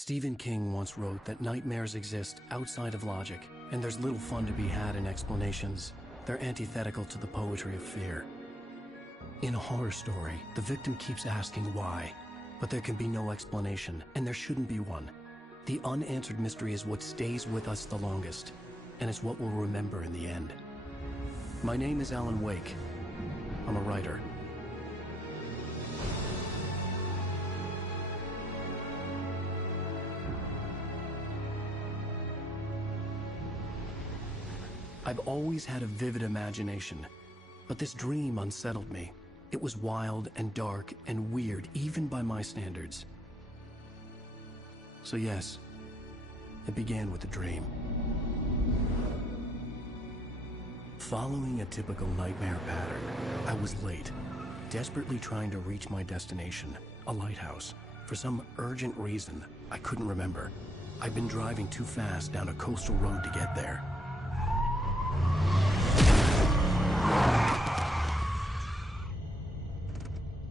Stephen King once wrote that nightmares exist outside of logic, and there's little fun to be had in explanations. They're antithetical to the poetry of fear. In a horror story, the victim keeps asking why, but there can be no explanation, and there shouldn't be one. The unanswered mystery is what stays with us the longest, and it's what we'll remember in the end. My name is Alan Wake. I'm a writer. I've always had a vivid imagination, but this dream unsettled me. It was wild and dark and weird, even by my standards. So yes, it began with a dream. Following a typical nightmare pattern, I was late, desperately trying to reach my destination, a lighthouse. For some urgent reason, I couldn't remember. I'd been driving too fast down a coastal road to get there.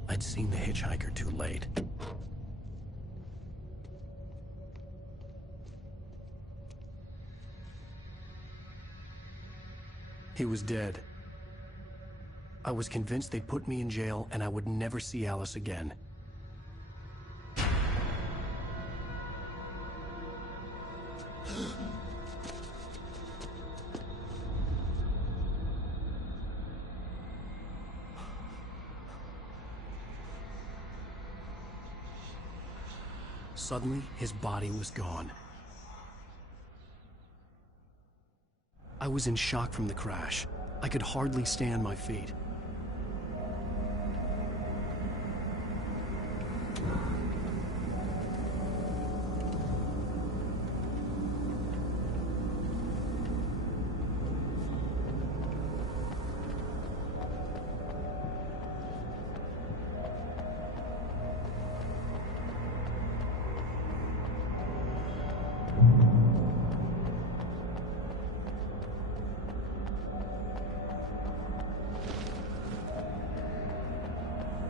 I'd seen the hitchhiker too late. He was dead. I was convinced they'd put me in jail and I would never see Alice again. Suddenly, his body was gone. I was in shock from the crash. I could hardly stay on my feet.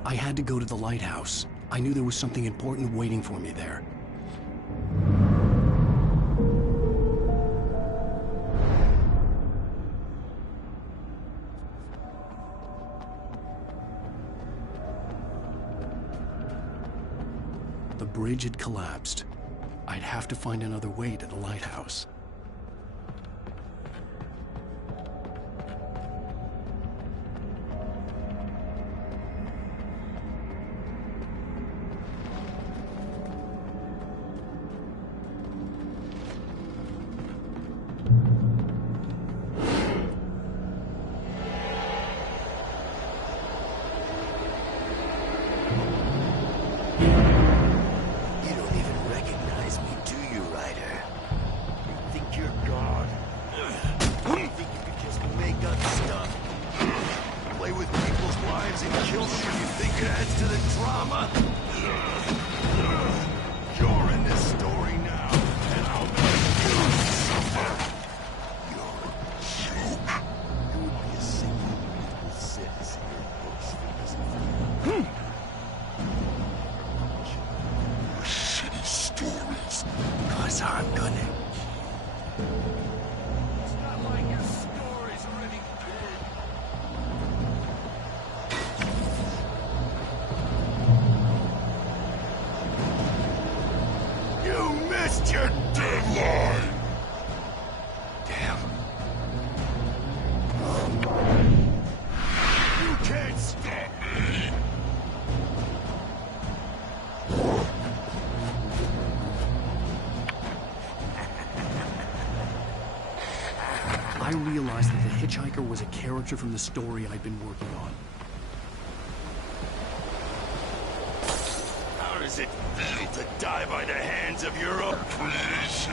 I had to go to the lighthouse. I knew there was something important waiting for me there. The bridge had collapsed. I'd have to find another way to the lighthouse. Your deadline! Damn. You can't stop me! I realized that the hitchhiker was a character from the story I'd been working on. How does it feel to die by the hands of your oppressors?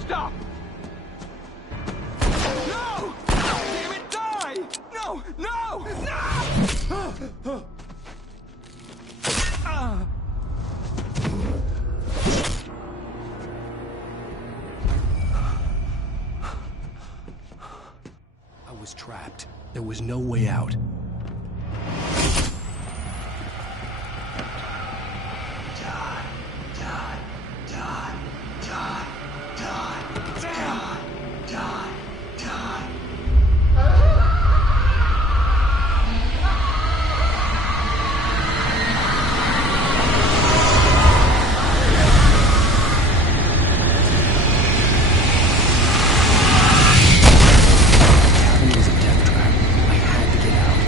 Stop! No! Damn it, die! No! No! No! I was trapped. There was no way out. It was a death trap. I had to get out.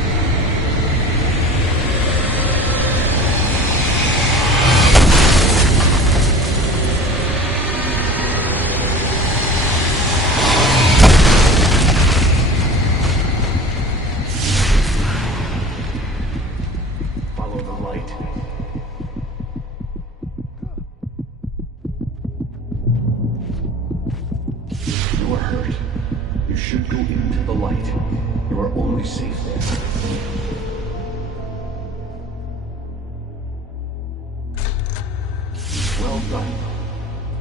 Follow the light. You are hurt. You should go into the light. You are only safe there. Well done.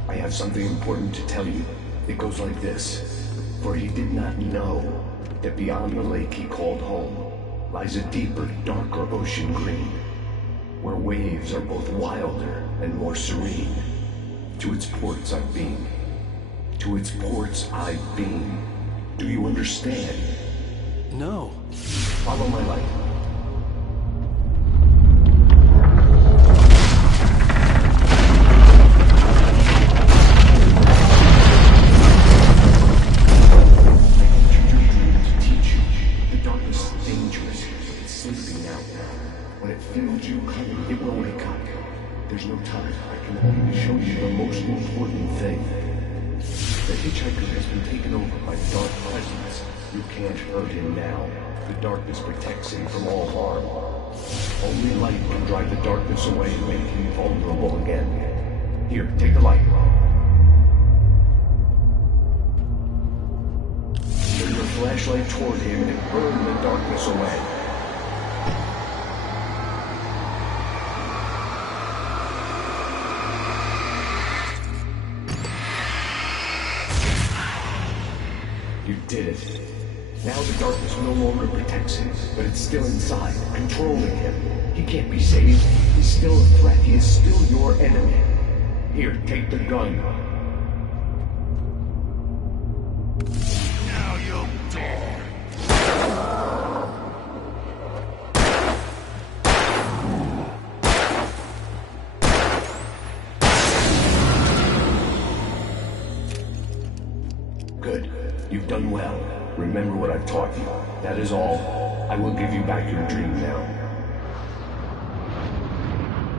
I have something important to tell you. It goes like this. For he did not know that beyond the lake he called home lies a deeper, darker ocean green, where waves are both wilder and more serene. To its ports I've been. To its ports I've been. Do you understand? No. Follow my light. It will wake up. There's no time. I can only show you the most important thing. The hitchhiker has been taken over by the dark presence. You can't hurt him now. The darkness protects him from all harm. Only light can drive the darkness away and make him vulnerable again. Here, take the light. Turn your flashlight toward him and burn the darkness away. You did it. Now the darkness no longer protects him, but it's still inside, controlling him. He can't be saved. He's still a threat. He is still your enemy. Here, take the gun. Now you'll die. Good. You've done well. Remember what I've taught you. That is all. I will give you back your dream now.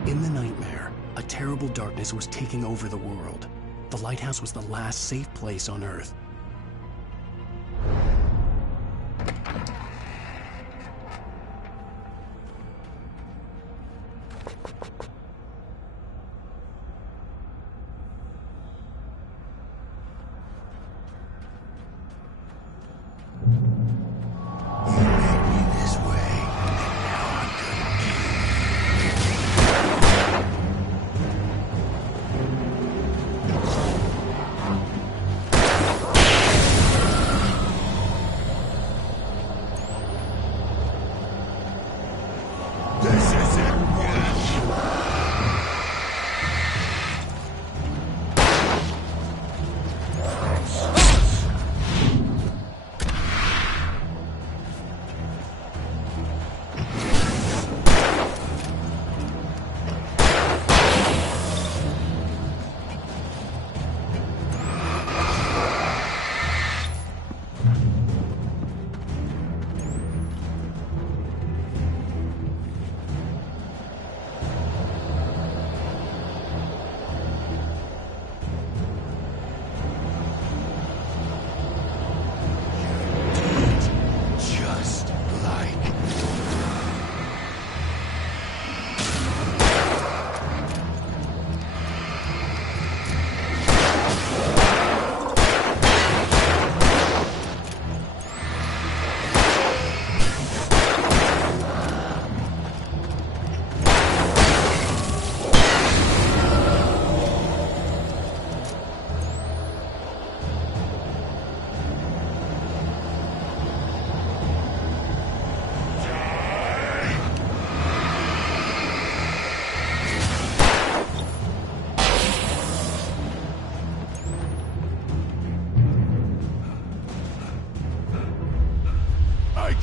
In the nightmare, a terrible darkness was taking over the world. The lighthouse was the last safe place on Earth.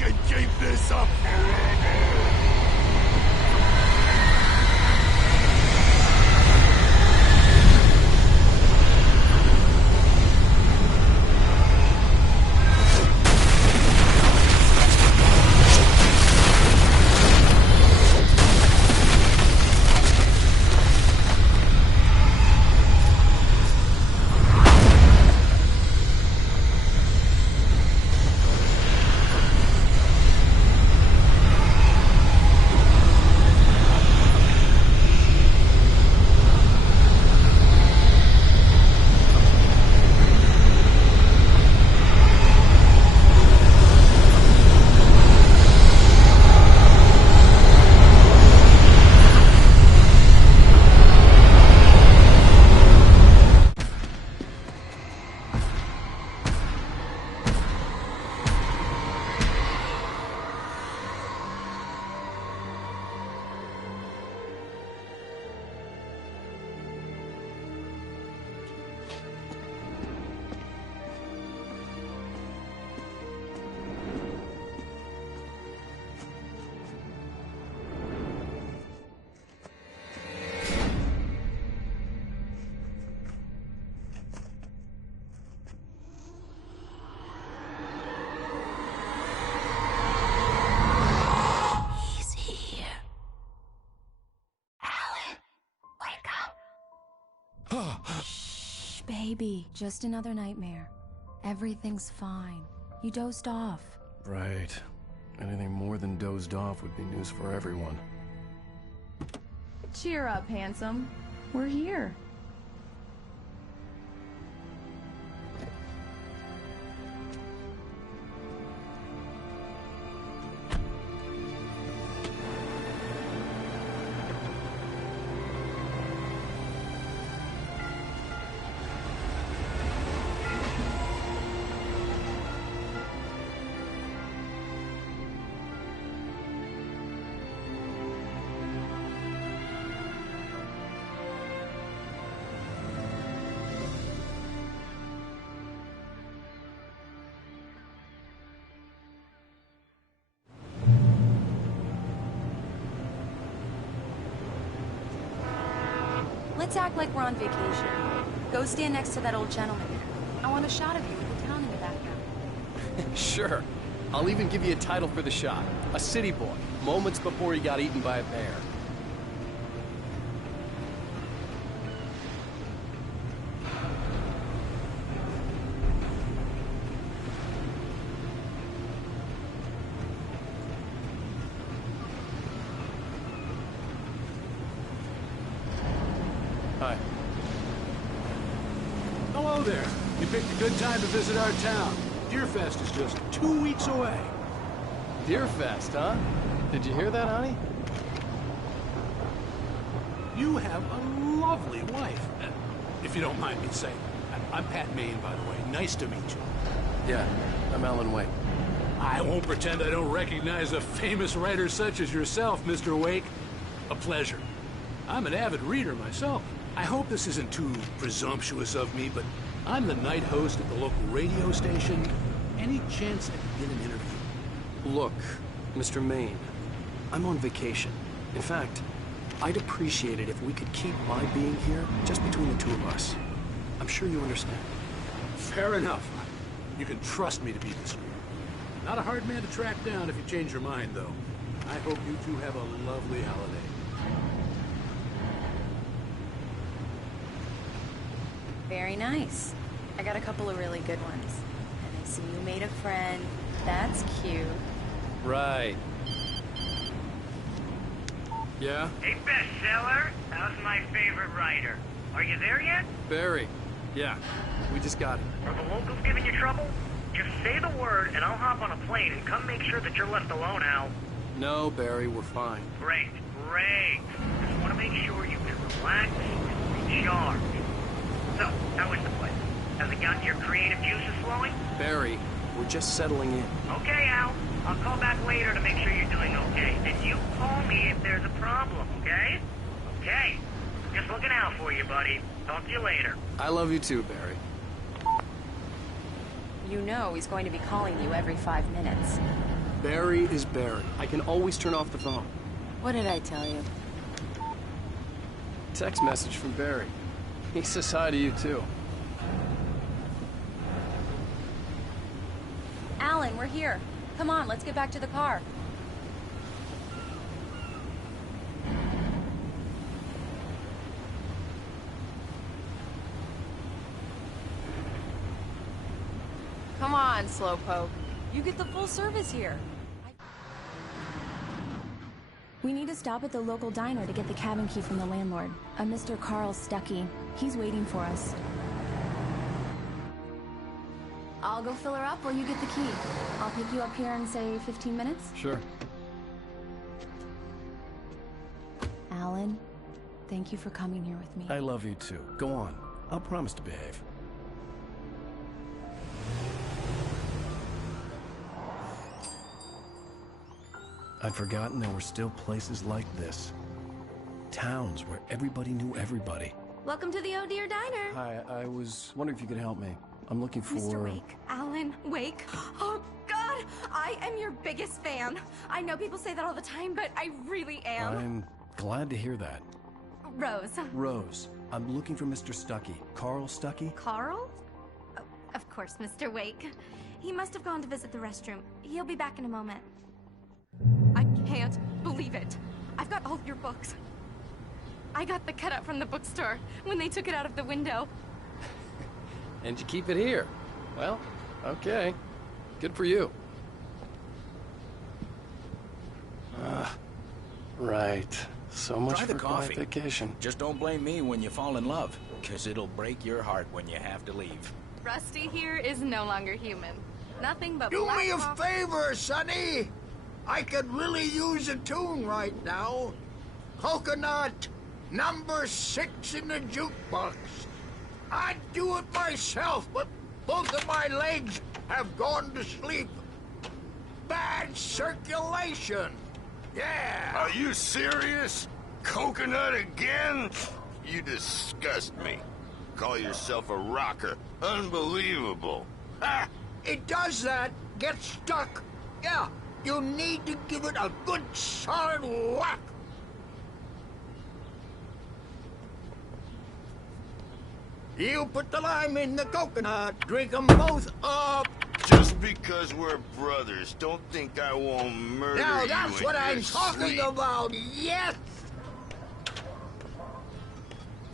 can keep this up forever! Shh, baby. Just another nightmare. Everything's fine. You dozed off. Right. Anything more than dozed off would be news for everyone. Cheer up, handsome. We're here. Let's act like we're on vacation. Go stand next to that old gentleman. I want a shot of you with the town in the background. Sure. I'll even give you a title for the shot. A city boy, moments before he got eaten by a bear. Hi. Hello there. You picked a good time to visit our town. Deerfest is just 2 weeks away. Deerfest, huh? Did you hear that, honey? You have a lovely wife. If you don't mind me saying. I'm Pat Maine, by the way. Nice to meet you. Yeah, I'm Alan Wake. I won't pretend I don't recognize a famous writer such as yourself, Mr. Wake. A pleasure. I'm an avid reader myself. I hope this isn't too presumptuous of me, but I'm the night host at the local radio station. Any chance I could get an interview? Look, Mr. Maine, I'm on vacation. In fact, I'd appreciate it if we could keep my being here just between the two of us. I'm sure you understand. Fair enough. You can trust me to be discreet. Not a hard man to track down if you change your mind, though. I hope you two have a lovely holiday. Very nice. I got a couple of really good ones. And I see you made a friend. That's cute. Right. Yeah? Hey, bestseller, how's my favorite writer? Are you there yet? Barry. Yeah, we just got it. Are the locals giving you trouble? Just say the word and I'll hop on a plane and come make sure that you're left alone, Al. No, Barry, we're fine. Great, great. Just want to make sure you can relax and recharge. So, how is the place? Has it gotten your creative juices flowing? Barry, we're just settling in. Okay, Al. I'll call back later to make sure you're doing okay. And you call me if there's a problem, okay? Okay. Just looking out for you, buddy. Talk to you later. I love you too, Barry. You know he's going to be calling you every 5 minutes. Barry is Barry. I can always turn off the phone. What did I tell you? Text message from Barry. He says hi to you, too. Alan, we're here. Come on, let's get back to the car. Come on, Slowpoke. You get the full service here. We need to stop at the local diner to get the cabin key from the landlord, a Mr. Carl Stuckey. He's waiting for us. I'll go fill her up while you get the key. I'll pick you up here in, say, 15 minutes? Sure. Alan, thank you for coming here with me. I love you, too. Go on. I'll promise to behave. I'd forgotten there were still places like this. Towns where everybody knew everybody. Welcome to the Oh Dear Diner. Hi, I was wondering if you could help me. I'm looking for... Mr. Wake. Alan Wake. Oh, God! I am your biggest fan. I know people say that all the time, but I really am. I'm glad to hear that. Rose. Rose, I'm looking for Mr. Stuckey. Carl Stuckey? Carl? Oh, of course, Mr. Wake. He must have gone to visit the restroom. He'll be back in a moment. I can't believe it. I've got all of your books. I got the cutout from the bookstore when they took it out of the window. And you keep it here. Well, okay. Good for you. Right. So much Try for the a quiet coffee. vacation. Just don't blame me when you fall in love, because it'll break your heart when you have to leave. Rusty here is no longer human. Nothing but Do black me a coffee. favor, Sonny. I could really use a tune right now. Coconut, number 6 in the jukebox. I'd do it myself, but both of my legs have gone to sleep. Bad circulation. Yeah. Are you serious? Coconut again? You disgust me. Call yourself a rocker. Unbelievable. Ha! It does that. Get stuck. Yeah, you need to give it a good solid whack. You put the lime in the coconut. Drink them both up. Just because we're brothers, don't think I won't murder you. Now that's in what your I'm talking sleep. about. Yes.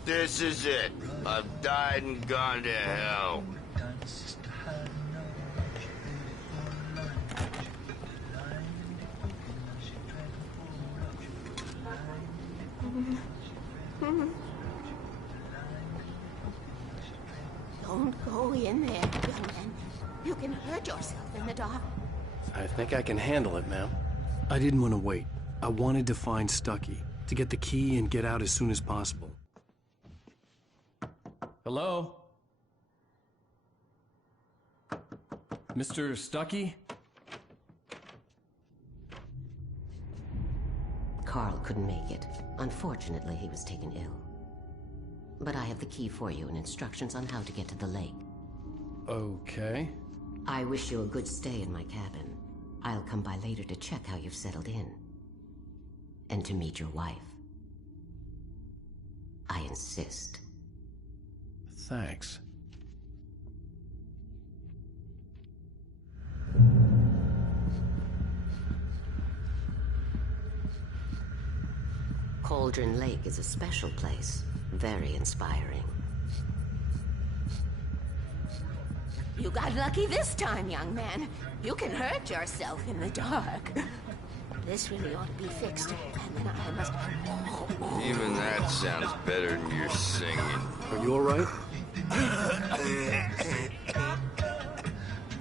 This is it. I've died and gone to hell. Don't go in there, young man. You can hurt yourself in the dark. I think I can handle it, ma'am. I didn't want to wait. I wanted to find Stuckey, to get the key and get out as soon as possible. Hello? Mr. Stuckey? Carl couldn't make it. Unfortunately, he was taken ill. But I have the key for you and instructions on how to get to the lake. Okay. I wish you a good stay in my cabin. I'll come by later to check how you've settled in. And to meet your wife. I insist. Thanks. Cauldron Lake is a special place. Very inspiring. You got lucky this time, young man. You can hurt yourself in the dark. This really ought to be fixed. And then I must... Even that sounds better than your singing. Are you all right?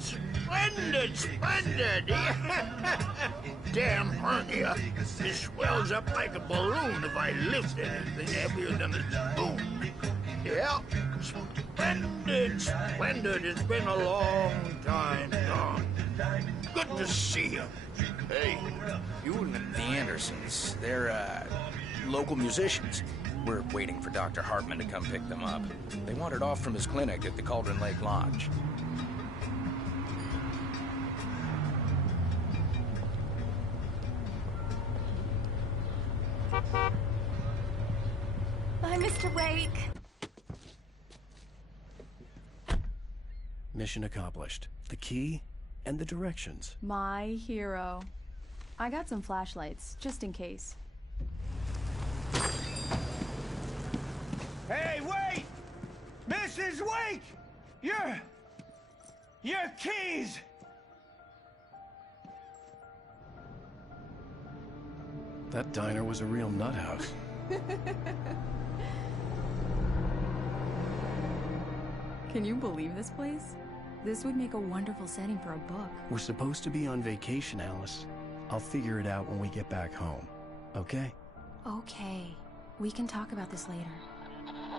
Splendid, splendid. Damn hernia. It swells up like a balloon if I lift anything heavier than a spoon. Yeah, splendid, splendid. It's been a long time gone. Good to see you. Hey, you wouldn't have the Andersons. They're, local musicians. We're waiting for Dr. Hartman to come pick them up. They wandered off from his clinic at the Cauldron Lake Lodge. Mr. Wake. Mission accomplished. The key and the directions. My hero. I got some flashlights, just in case. Hey, wait! Mrs. Wake! Your keys! That diner was a real nut house. Can you believe this place? This would make a wonderful setting for a book. We're supposed to be on vacation, Alice. I'll figure it out when we get back home. Okay? Okay. We can talk about this later.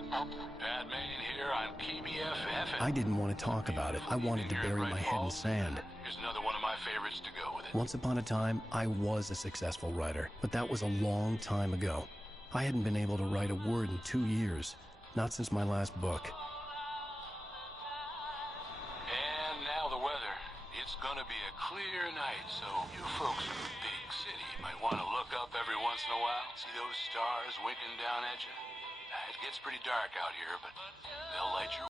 Batman here on PBFF. I didn't want to talk about it. I wanted to bury my head in sand. Here's another one of my favorites to go with it. Once upon a time, I was a successful writer, but that was a long time ago. I hadn't been able to write a word in 2 years. Not since my last book. And now the weather. It's gonna be a clear night, so you folks in the big city might want to look up every once in a while. See those stars winking down at you? It gets pretty dark out here, but they'll light your...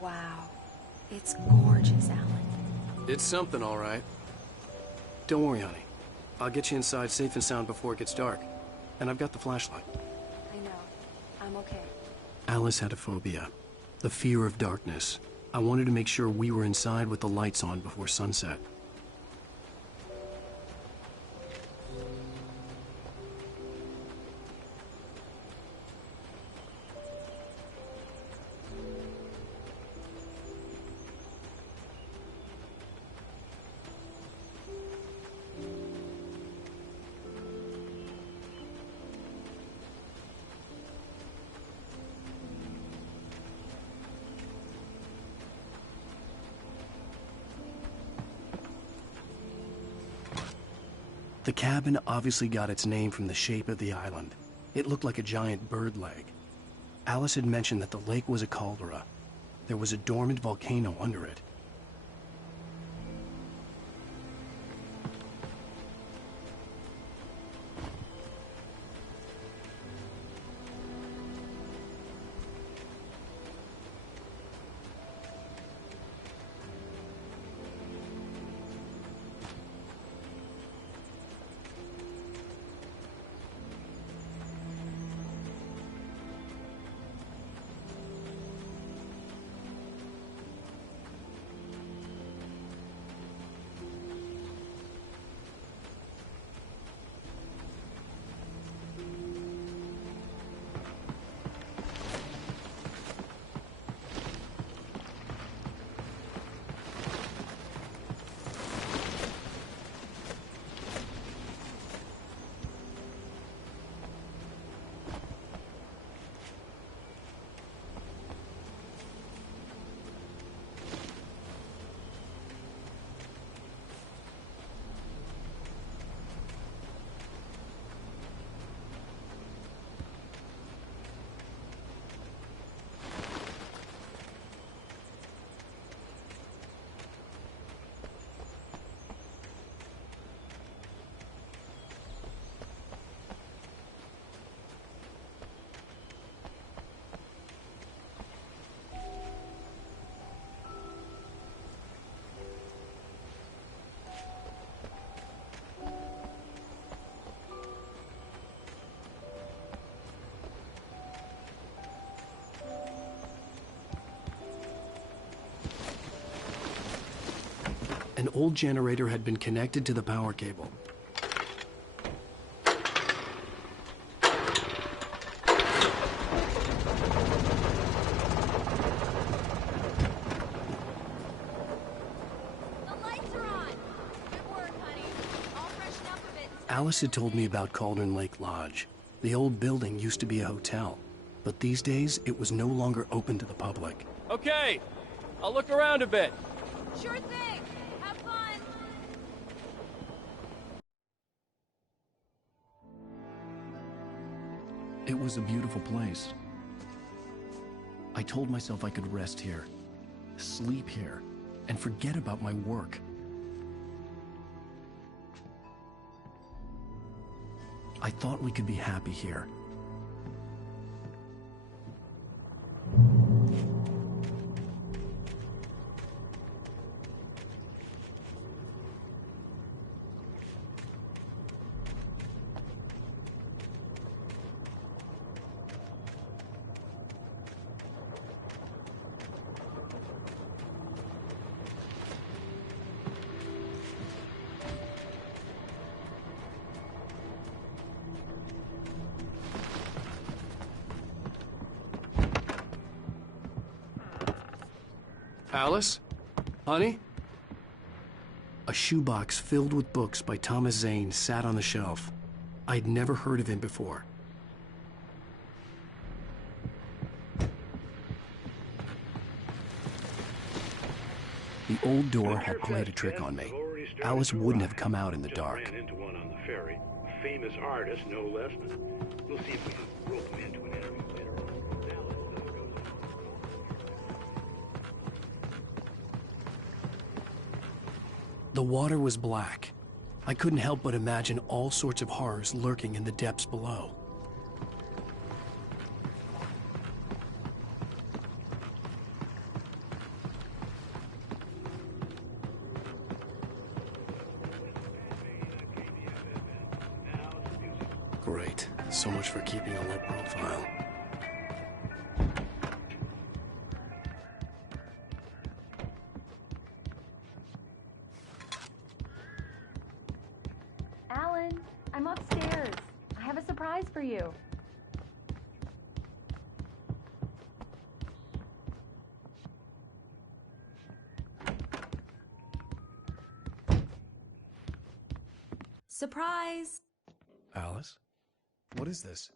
Wow. It's gorgeous, Alan. It's something, all right. Don't worry, honey. I'll get you inside safe and sound before it gets dark. And I've got the flashlight. I know. I'm okay. Alice had a phobia. The fear of darkness. I wanted to make sure we were inside with the lights on before sunset. The cabin obviously got its name from the shape of the island. It looked like a giant bird leg. Alice had mentioned that the lake was a caldera. There was a dormant volcano under it. An old generator had been connected to the power cable. Alice had told me about Cauldron Lake Lodge. The old building used to be a hotel, but these days it was no longer open to the public. Okay, I'll look around a bit. Sure thing. Have fun. It was a beautiful place. I told myself I could rest here, sleep here, and forget about my work. I thought we could be happy here. Alice? Honey? A shoebox filled with books by Thomas Zane sat on the shelf. I'd never heard of him before. The old door had played a trick on me. Alice wouldn't have come out in the dark. Ran into one on the ferry. A famous artist, no less. We'll see if we can rope him into an interview later on. The water was black. I couldn't help but imagine all sorts of horrors lurking in the depths below. Great. So much for keeping a low profile. Alan, I'm upstairs. I have a surprise for you. Surprise! Alice? What is this?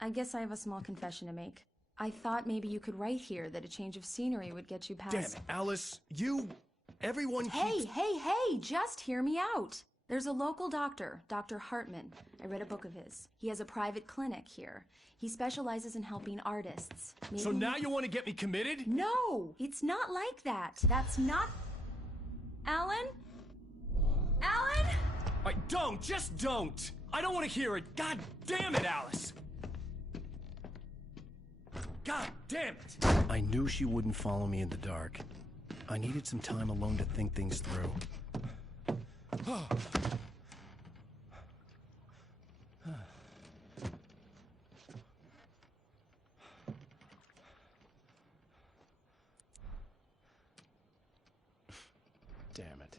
I guess I have a small confession to make. I thought maybe you could write here that a change of scenery would get you past... Damn it, Alice, everyone Hey, keeps... hey, just hear me out. There's a local doctor, Dr. Hartman. I read a book of his. He has a private clinic here. He specializes in helping artists. Maybe... So now you want to get me committed? No, it's not like that. That's not... Alan? Alan? Just don't! I don't want to hear it! God damn it, Alice! God damn it! I knew she wouldn't follow me in the dark. I needed some time alone to think things through. Damn it.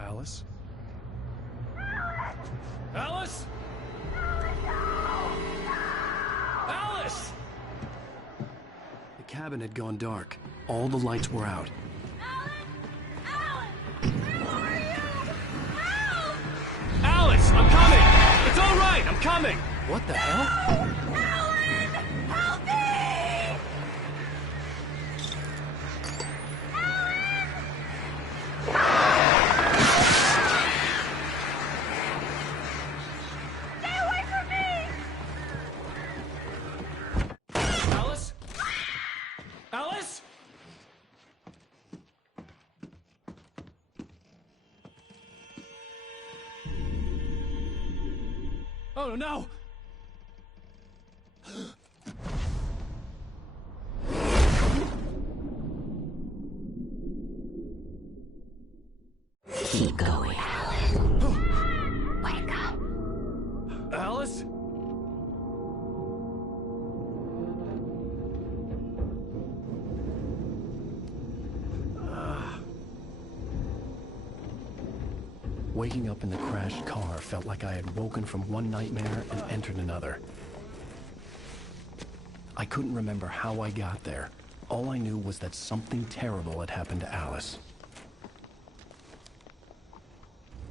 Alice? Alice? Alice! The cabin had gone dark. All the lights were out. Alice, I'm coming! It's all right, I'm coming! What the hell? Oh, no! Keep going, Alan. Wake up. Alice? Waking up in the crashed car felt like I had woken from one nightmare and entered another. I couldn't remember how I got there. All I knew was that something terrible had happened to Alice.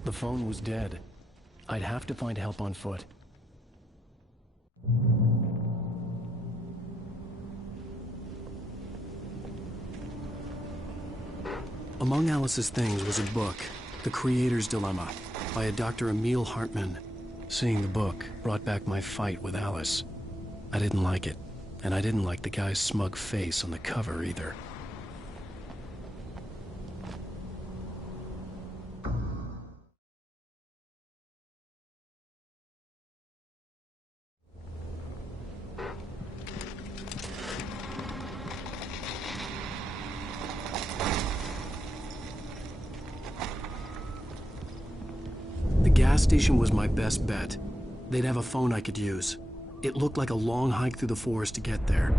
The phone was dead. I'd have to find help on foot. A Among Alice's things was a book, The Creator's Dilemma, by a Dr. Emil Hartman. Seeing the book brought back my fight with Alice. I didn't like it, and I didn't like the guy's smug face on the cover either. The gas station was my best bet. They'd have a phone I could use. It looked like a long hike through the forest to get there.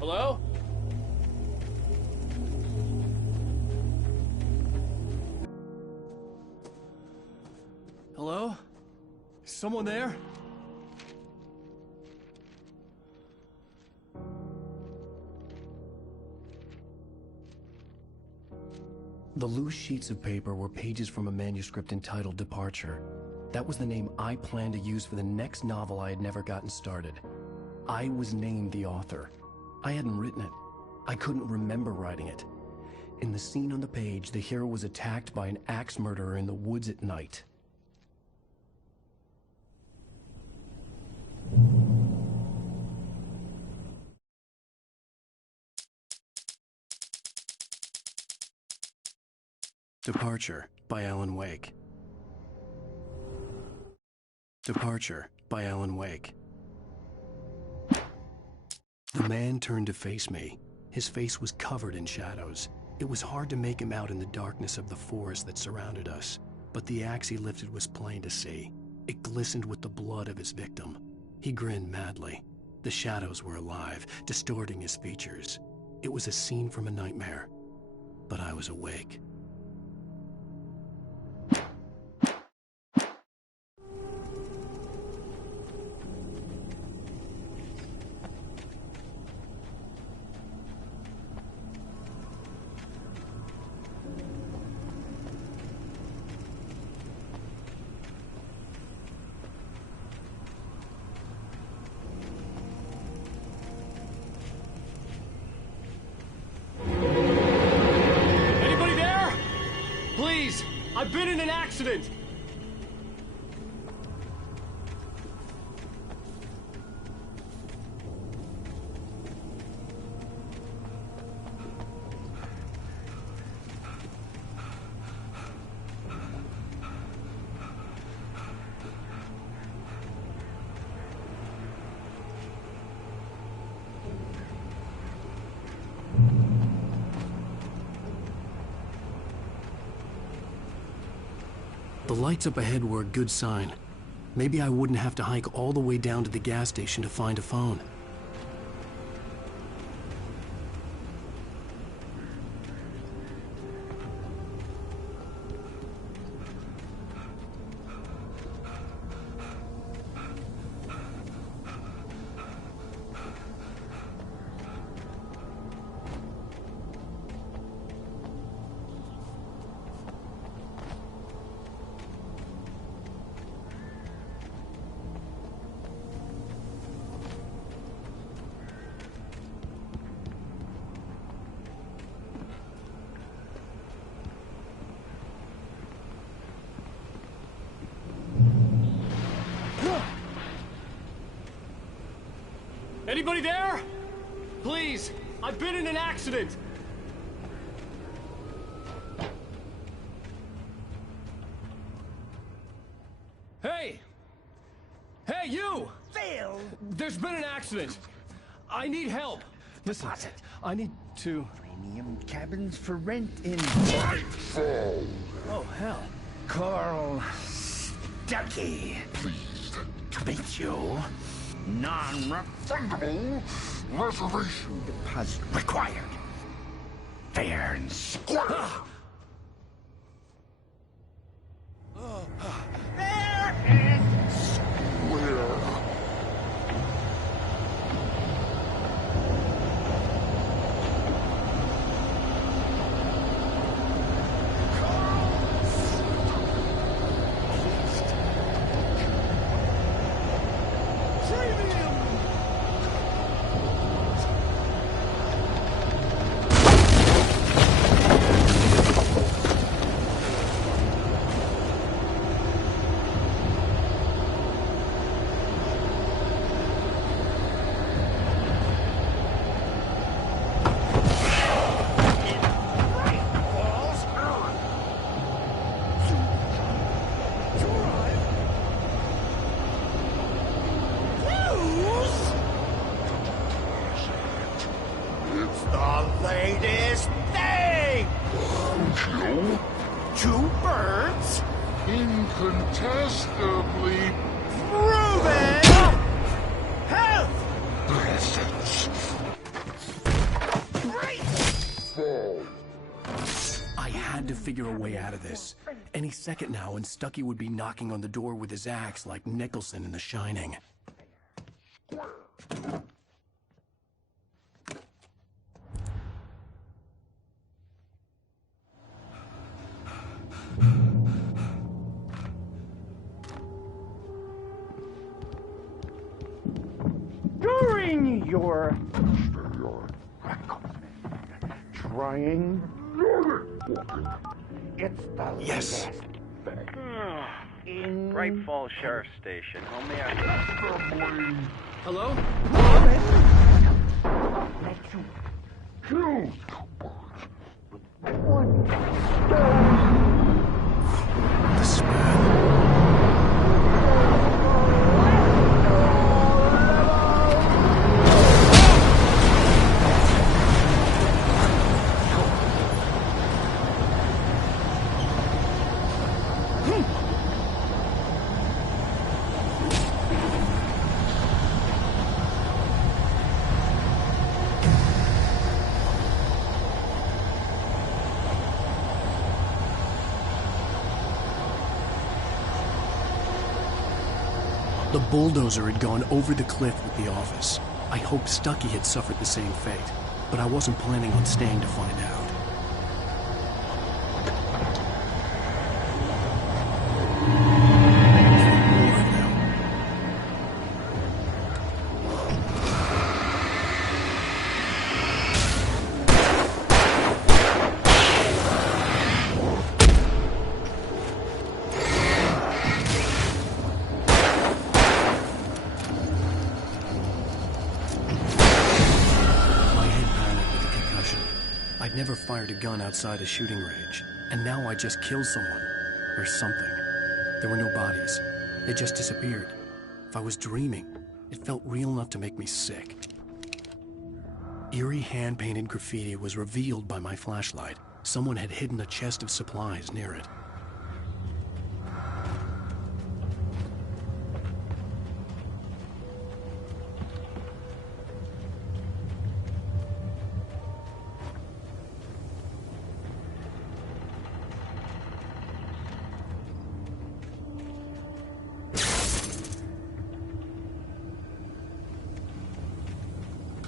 Hello? Hello? Is someone there? The loose sheets of paper were pages from a manuscript entitled Departure. That was the name I planned to use for the next novel I had never gotten started. I was named the author. I hadn't written it. I couldn't remember writing it. In the scene on the page, the hero was attacked by an axe murderer in the woods at night. Departure by Alan Wake. Departure by Alan Wake. The man turned to face me. His face was covered in shadows. It was hard to make him out in the darkness of the forest that surrounded us, but the axe he lifted was plain to see. It glistened with the blood of his victim. He grinned madly. The shadows were alive, distorting his features. It was a scene from a nightmare, but I was awake. I've been in an accident! The lights up ahead were a good sign. Maybe I wouldn't have to hike all the way down to the gas station to find a phone. Anybody there? Please, I've been in an accident! Hey! Hey, you! Phil! There's been an accident. I need help. Listen, I need to... titanium cabins for rent in Nightfall. Oh, hell. Carl Stucky. Pleased to meet you. Non-refundable reservation deposit required. Fair and square. Fair and square. Incontestably proven health. I had to figure a way out of this. Any second now, and Stucky would be knocking on the door with his axe like Nicholson in The Shining. During your trying, it's the yes. In Bright Falls Sheriff Station. How may I? Hello? Let you kill one. The bulldozer had gone over the cliff with the office. I hoped Stucky had suffered the same fate, but I wasn't planning on staying to find out. I'd never fired a gun outside a shooting range, and now I just killed someone. Or something. There were no bodies. They just disappeared. If I was dreaming, it felt real enough to make me sick. Eerie hand-painted graffiti was revealed by my flashlight. Someone had hidden a chest of supplies near it.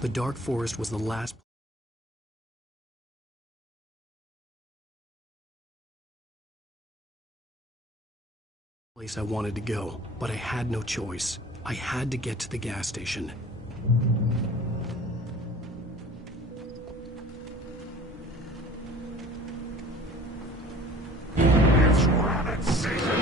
The dark forest was the last place I wanted to go, but I had no choice. I had to get to the gas station. It's rabbit season.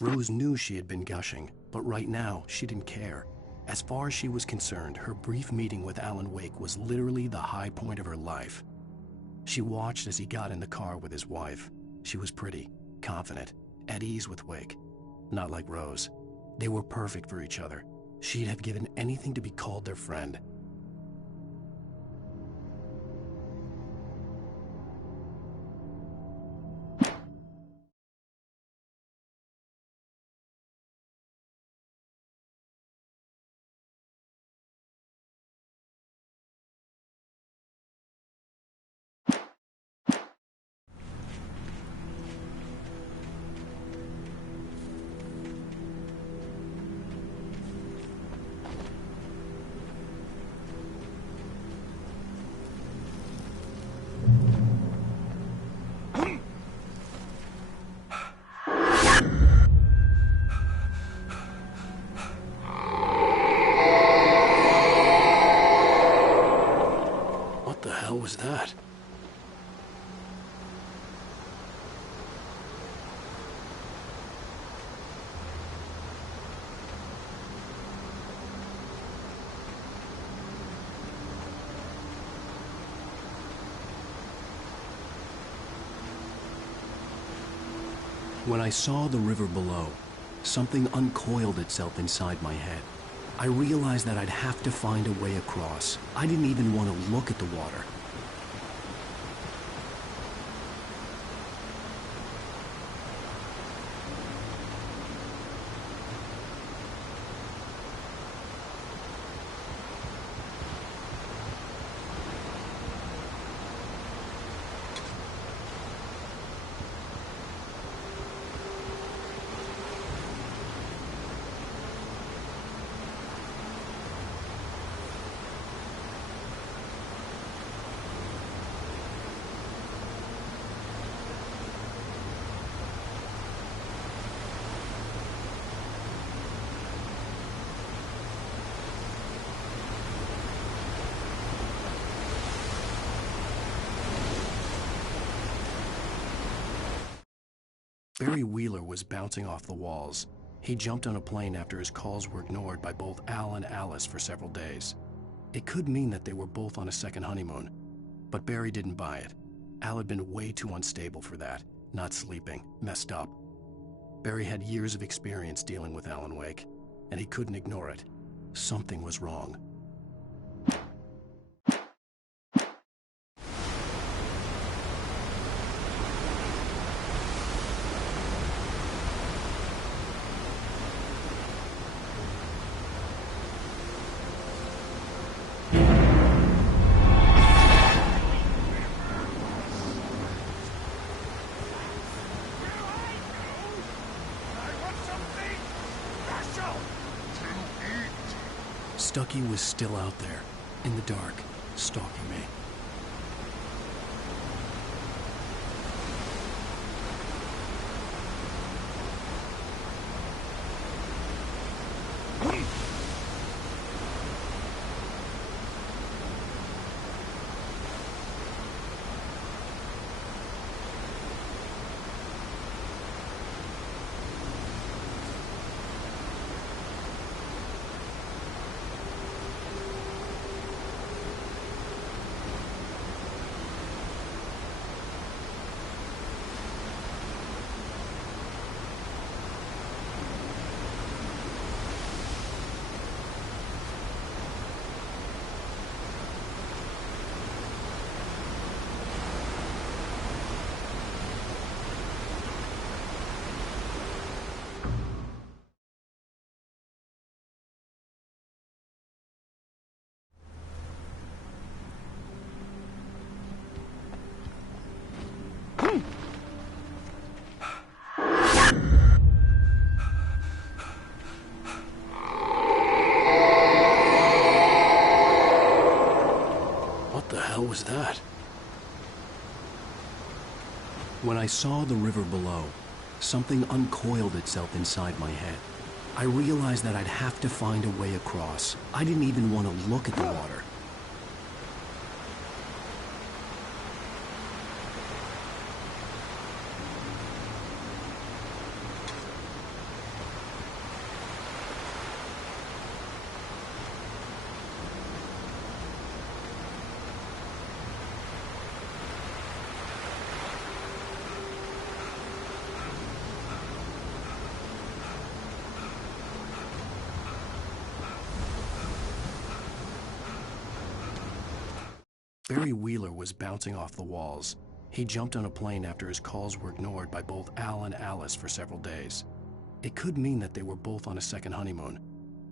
Rose knew she had been gushing, but right now she didn't care. As far as she was concerned, her brief meeting with Alan Wake was literally the high point of her life. She watched as he got in the car with his wife. She was pretty, confident, at ease with Wake. Not like Rose. They were perfect for each other. She'd have given anything to be called their friend. What was that? When I saw the river below, something uncoiled itself inside my head. I realized that I'd have to find a way across. I didn't even want to look at the water. Barry Wheeler was bouncing off the walls. He jumped on a plane after his calls were ignored by both Al and Alice for several days. It could mean that they were both on a second honeymoon, but Barry didn't buy it. Al had been way too unstable for that, not sleeping, messed up. Barry had years of experience dealing with Alan Wake, and he couldn't ignore it. Something was wrong. Stucky was still out there, in the dark, stalking me. What was that? When I saw the river below, something uncoiled itself inside my head. I realized that I'd have to find a way across. I didn't even want to look at the water. Barry Wheeler was bouncing off the walls. He jumped on a plane after his calls were ignored by both Al and Alice for several days. It could mean that they were both on a second honeymoon,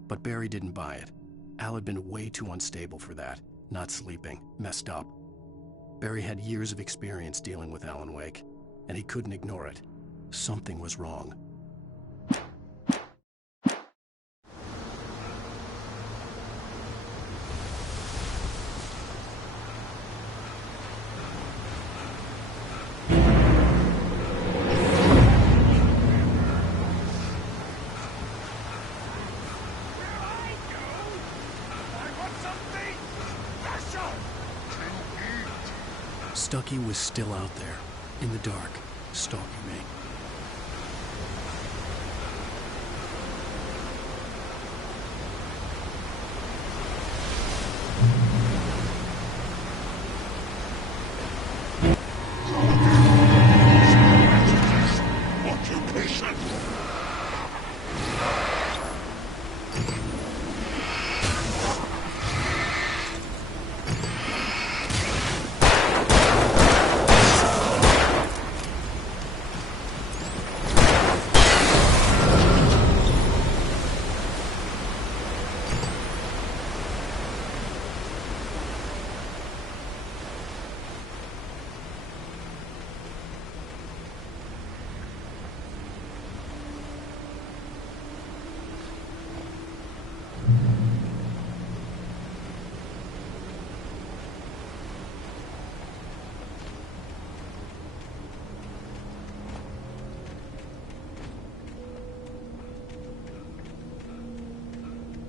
but Barry didn't buy it. Al had been way too unstable for that, not sleeping, messed up. Barry had years of experience dealing with Alan Wake, and he couldn't ignore it. Something was wrong. Stucky was still out there, in the dark, stalking me.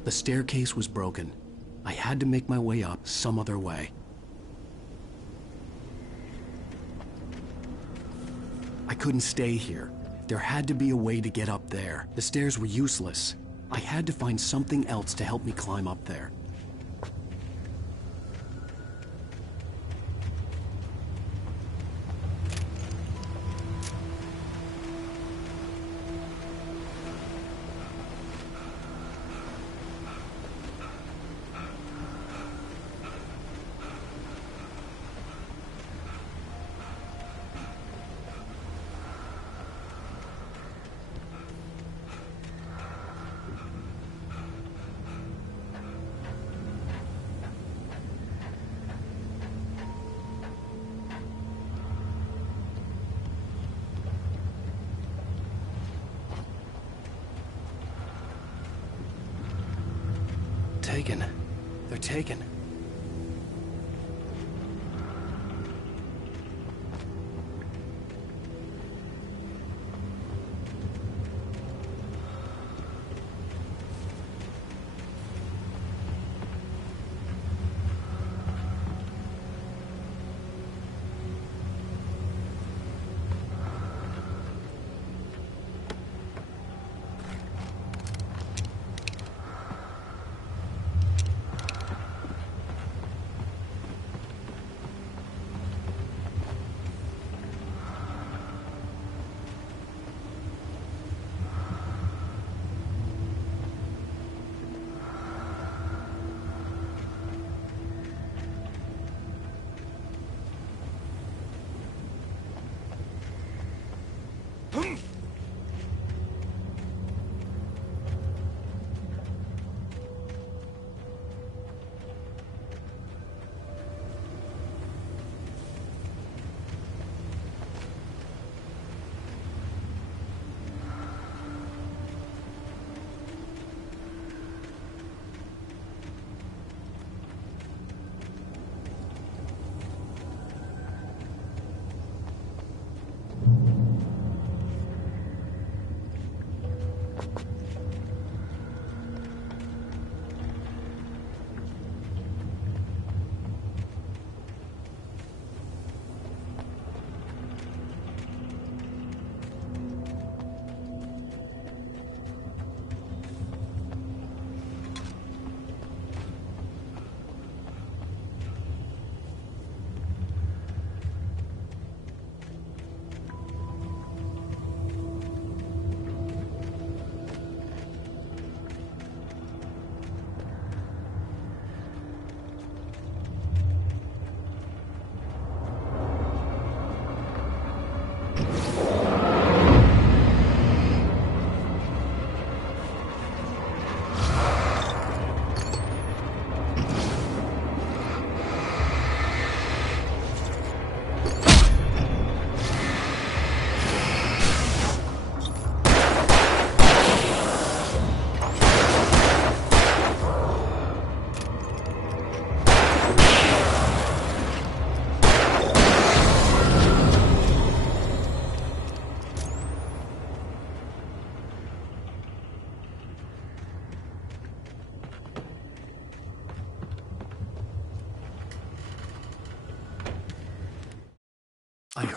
The staircase was broken. I had to make my way up some other way. I couldn't stay here. There had to be a way to get up there. The stairs were useless. I had to find something else to help me climb up there. Taken. They're taken.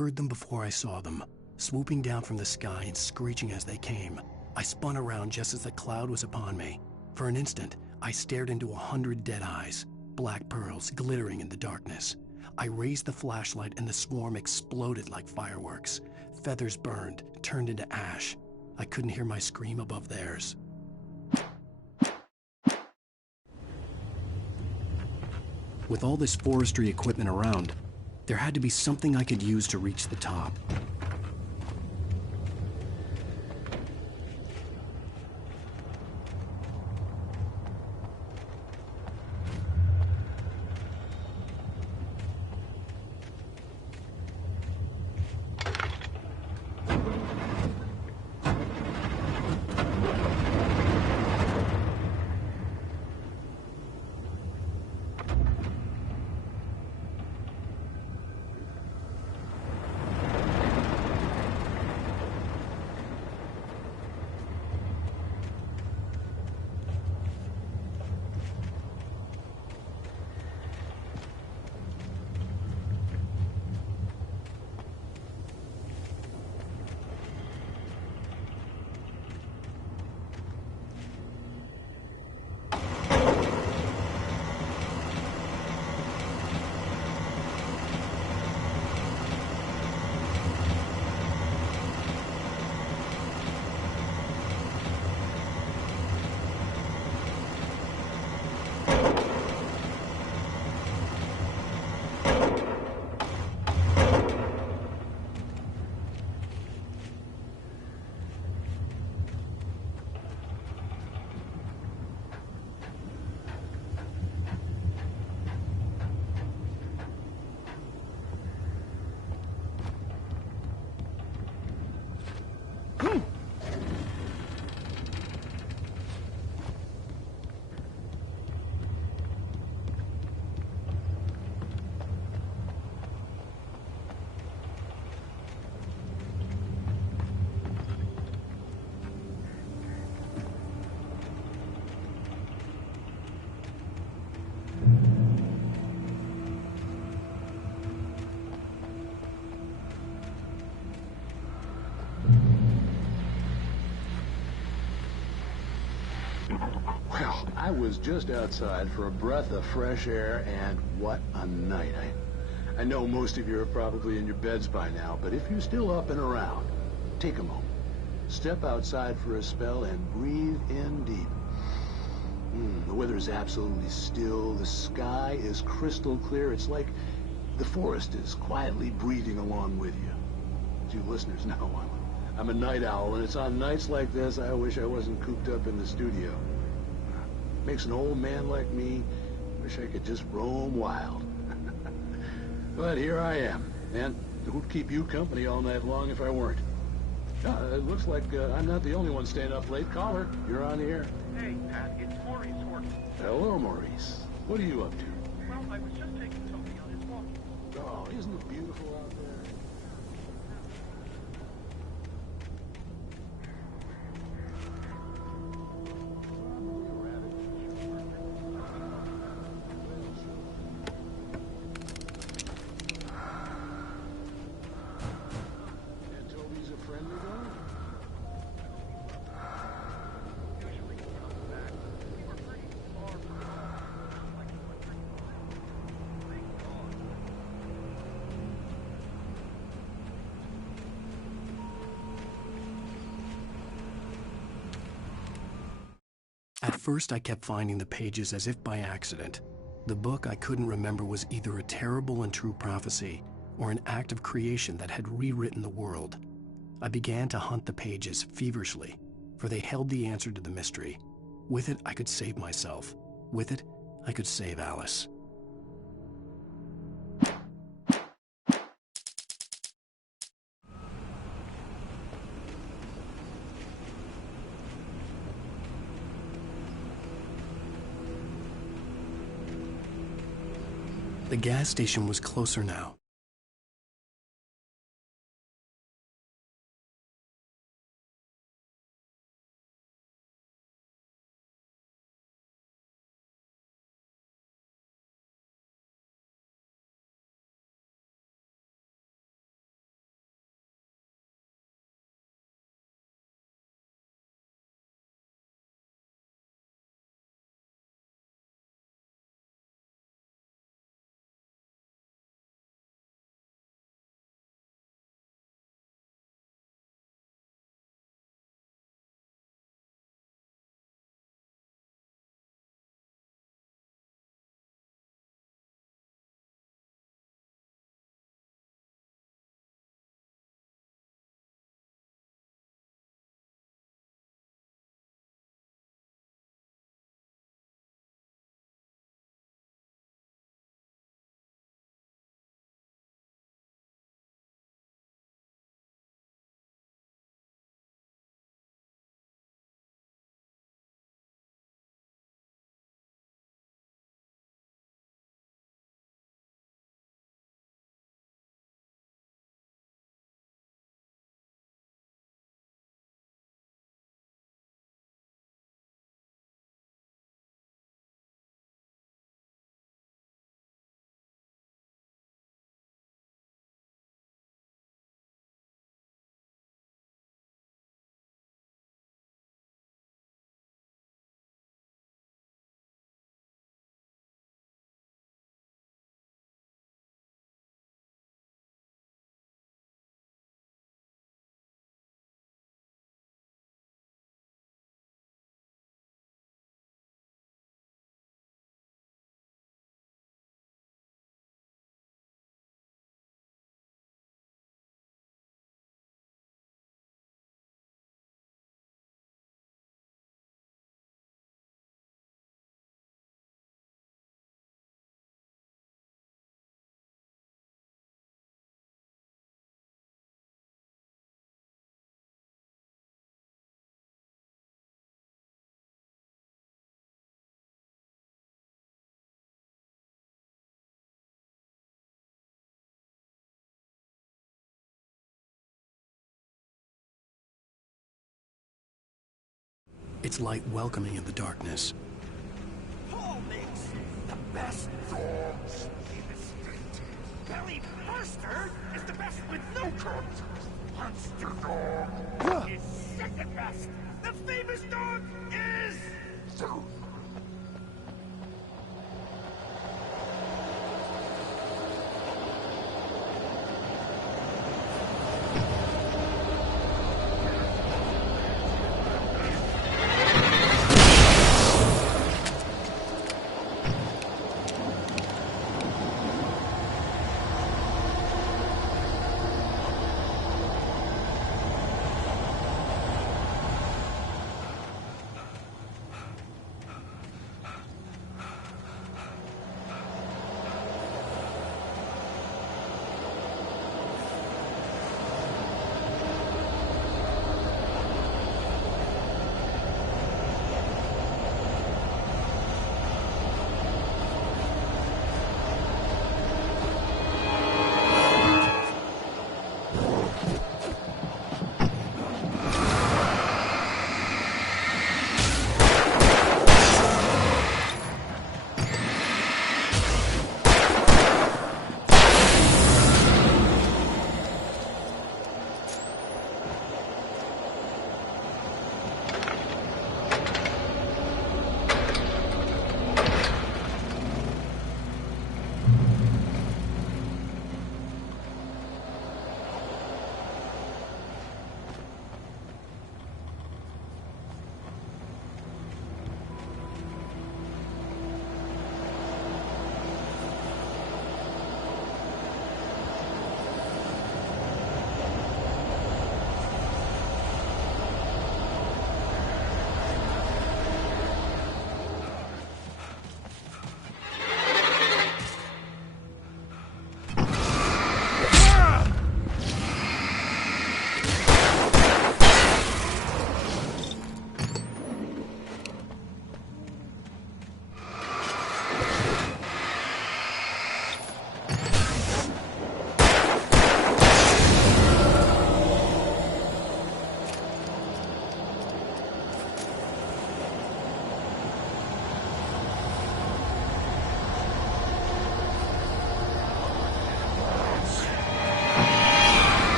heard them before I saw them, swooping down from the sky and screeching as they came. I spun around just as the cloud was upon me. For an instant, I stared into 100 dead eyes, black pearls glittering in the darkness. I raised the flashlight and the swarm exploded like fireworks. Feathers burned, turned into ash. I couldn't hear my scream above theirs. With all this forestry equipment around, there had to be something I could use to reach the top. Well, I was just outside for a breath of fresh air, and what a night. I know most of you are probably in your beds by now, but if you're still up and around, take a moment. Step outside for a spell and breathe in deep. The weather is absolutely still. The sky is crystal clear. It's like the forest is quietly breathing along with you. As you listeners know, I'm a night owl, and it's on nights like this I wish I wasn't cooped up in the studio. Makes an old man like me wish I could just roam wild. But here I am, and who'd keep you company all night long if I weren't? It looks like I'm not the only one staying up late. Caller, you're on the air. Hey, Pat, it's Maurice Horton. Hello, Maurice. What are you up to? Well, I was just taking Toby on his walk. Oh, isn't it beautiful out there? At first, I kept finding the pages as if by accident. The book I couldn't remember was either a terrible and true prophecy or an act of creation that had rewritten the world. I began to hunt the pages feverishly, for they held the answer to the mystery. With it, I could save myself. With it, I could save Alice. The gas station was closer now. its light welcoming in the darkness. Paul makes the best dogs in the street. Barry Master is the best with no coat. Monster Dog is second best. The famous dog is...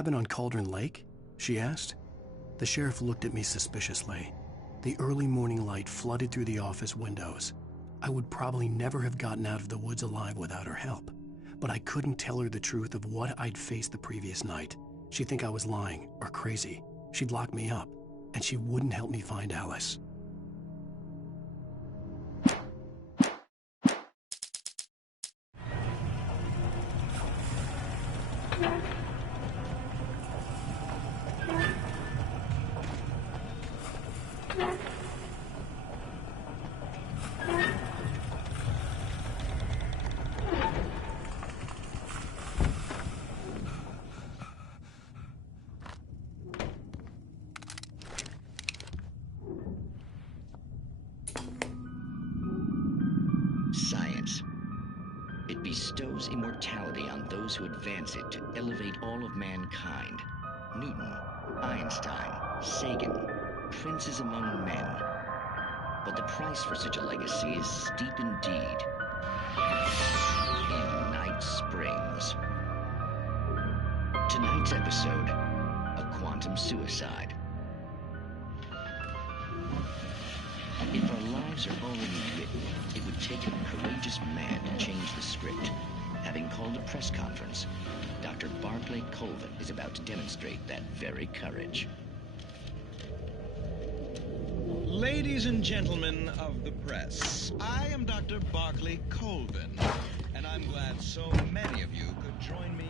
cabin on Cauldron Lake? She asked. The sheriff looked at me suspiciously. The early morning light flooded through the office windows. I would probably never have gotten out of the woods alive without her help, but I couldn't tell her the truth of what I'd faced the previous night. She'd think I was lying or crazy. She'd lock me up, and she wouldn't help me find Alice. Science. It bestows immortality on those who advance it to elevate all of mankind. Newton, Einstein, Sagan, princes among men. But the price for such a legacy is steep indeed. In Night Springs. Tonight's episode, a quantum suicide. If our lives are already written, it would take a courageous man to change the script. Having called a press conference, Dr. Barclay Colvin is about to demonstrate that very courage. Ladies and gentlemen of the press, I am Dr. Barclay Colvin, and I'm glad so many of you could join me.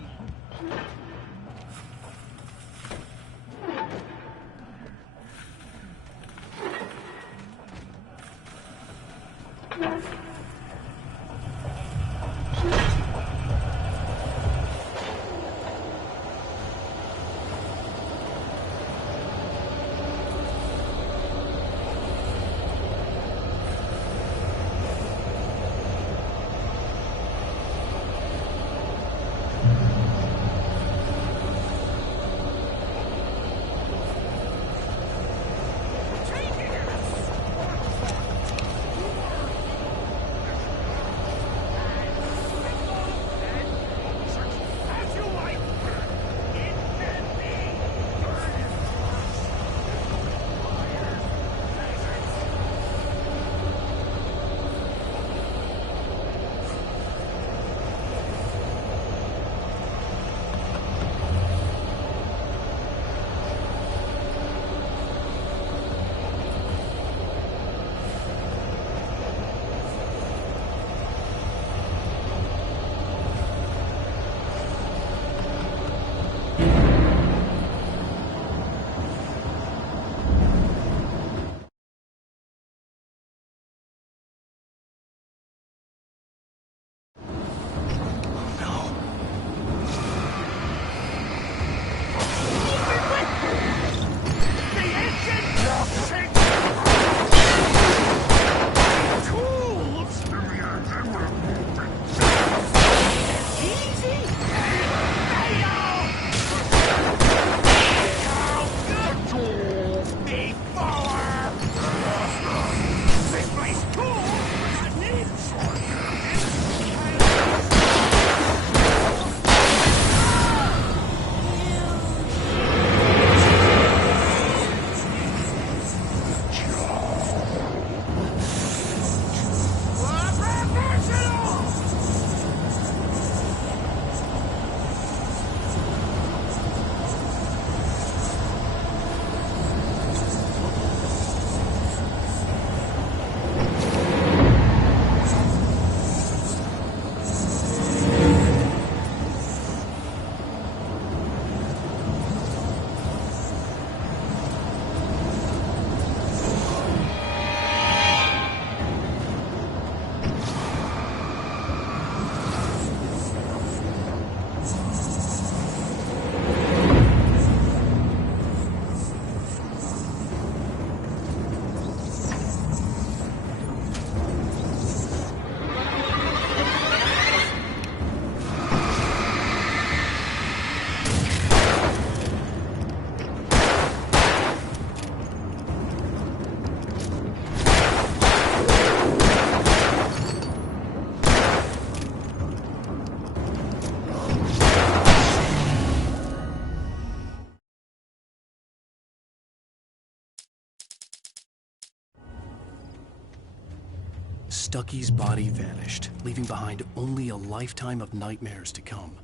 Stucky's body vanished, leaving behind only a lifetime of nightmares to come,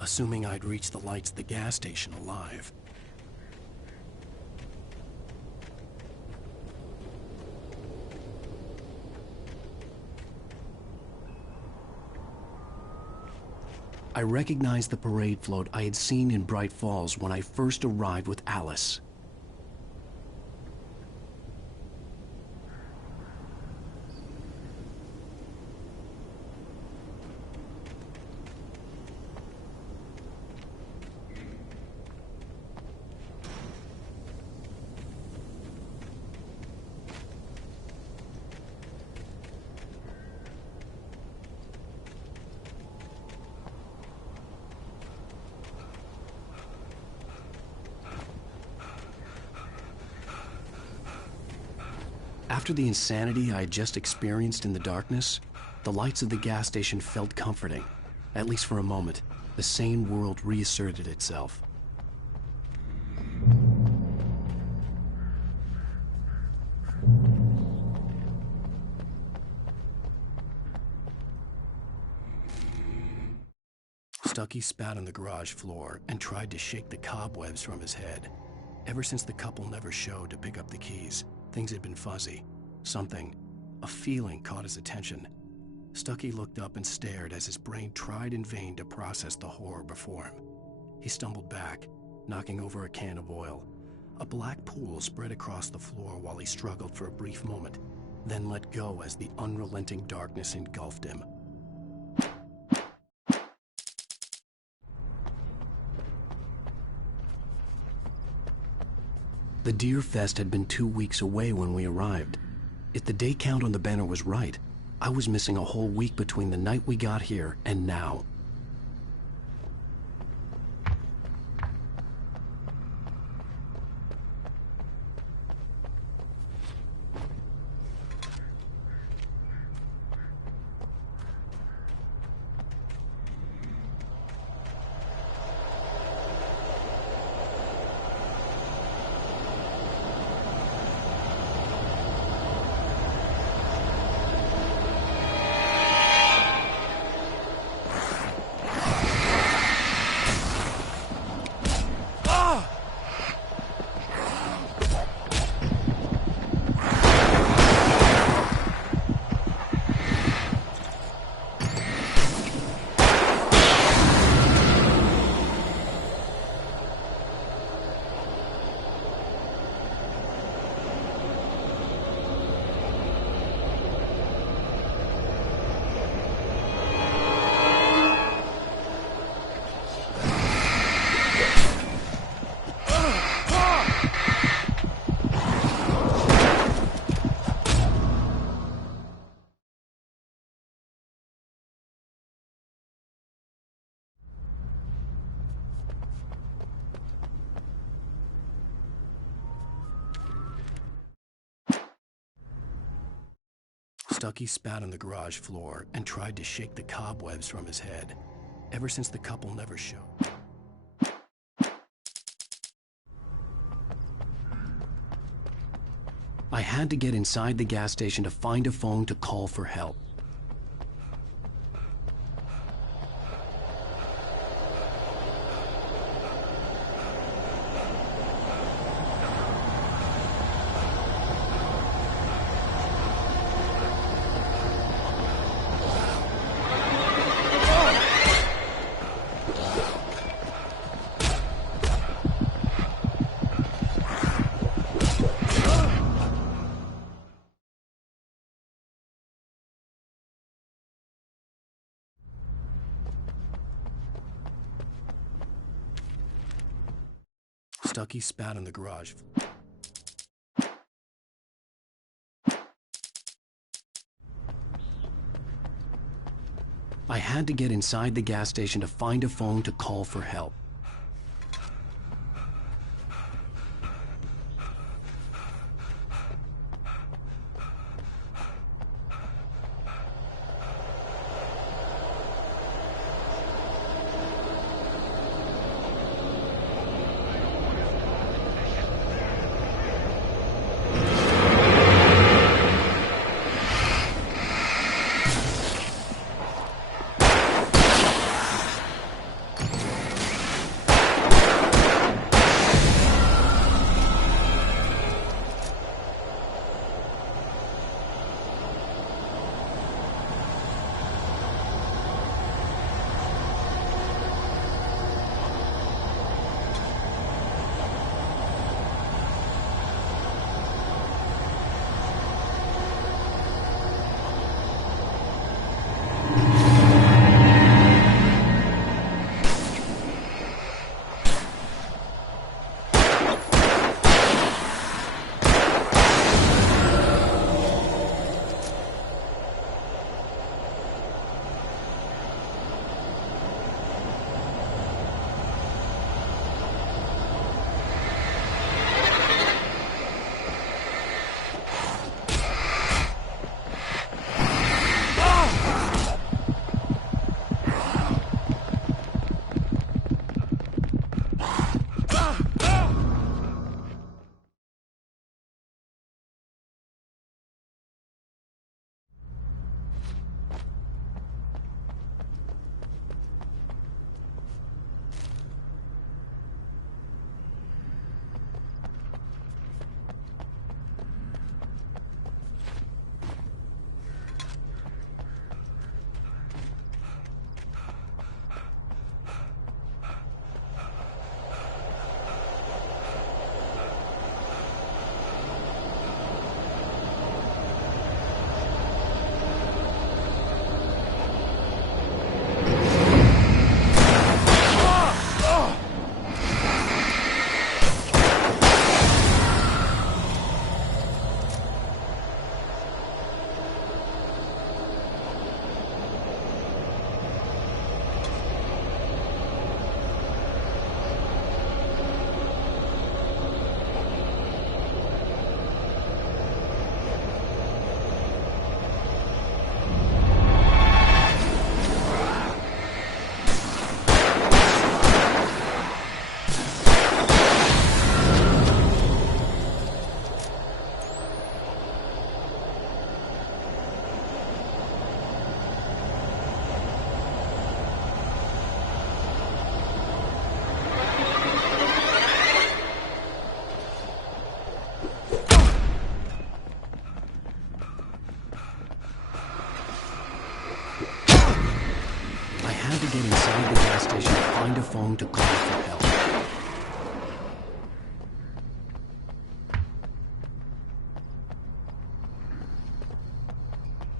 assuming I'd reached the lights of the gas station alive. I recognized the parade float I had seen in Bright Falls when I first arrived with Alice. After the insanity I had just experienced in the darkness, the lights of the gas station felt comforting. At least for a moment, the sane world reasserted itself. Stucky spat on the garage floor and tried to shake the cobwebs from his head. Ever since the couple never showed to pick up the keys, things had been fuzzy. Something, a feeling, caught his attention. Stucky looked up and stared as his brain tried in vain to process the horror before him. He stumbled back, knocking over a can of oil. A black pool spread across the floor while he struggled for a brief moment, then let go as the unrelenting darkness engulfed him. The Deer Fest had been 2 weeks away when we arrived. If the day count on the banner was right, I was missing a whole week between the night we got here and now. Stucky spat on the garage floor and tried to shake the cobwebs from his head. Ever since the couple never showed. I had to get inside the gas station to find a phone to call for help. Stucky spat on the garage. I had to get inside the gas station to find a phone to call for help.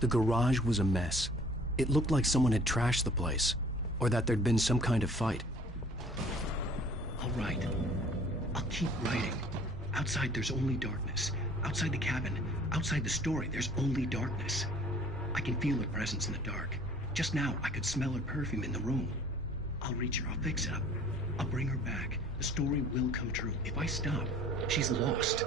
The garage was a mess. It looked like someone had trashed the place, or that there'd been some kind of fight. All right. I'll keep writing. Outside, there's only darkness. Outside the cabin, outside the story, there's only darkness. I can feel her presence in the dark. Just now, I could smell her perfume in the room. I'll reach her. I'll fix it up. I'll bring her back. The story will come true. If I stop, she's lost.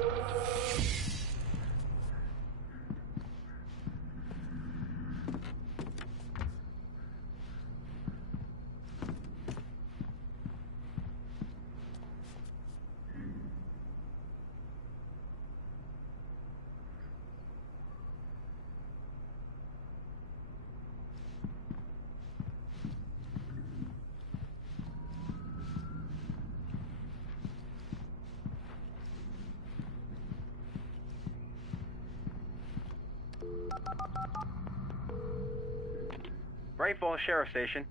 Great Falls Sheriff Station.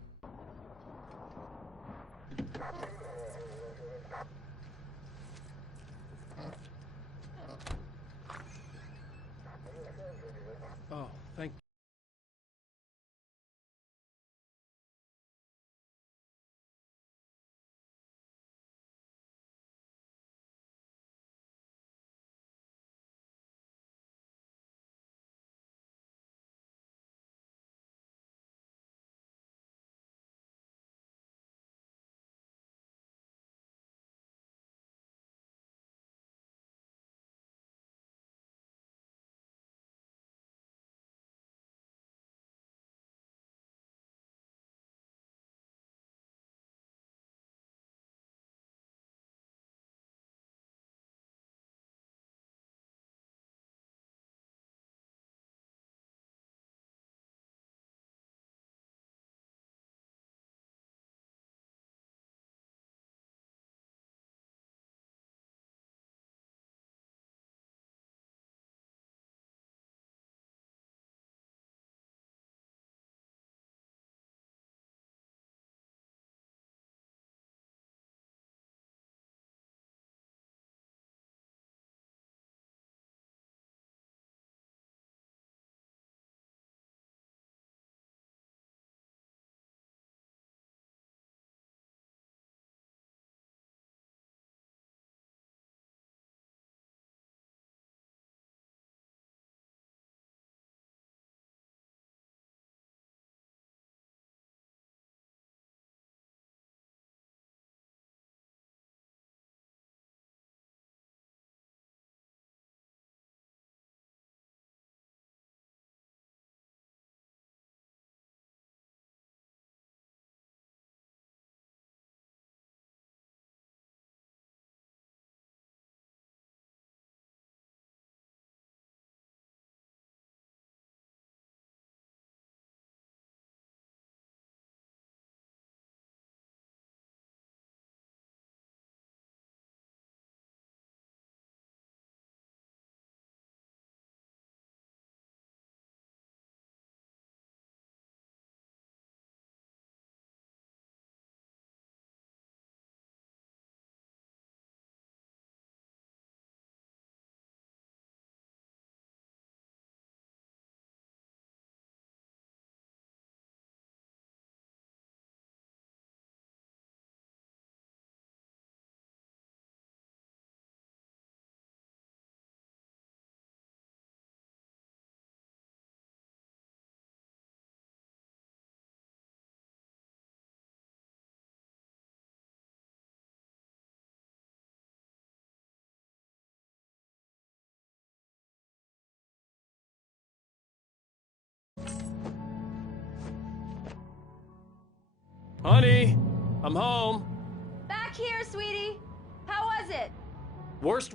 Oh, thank Honey, I'm home. Back here, sweetie. How was it? Worst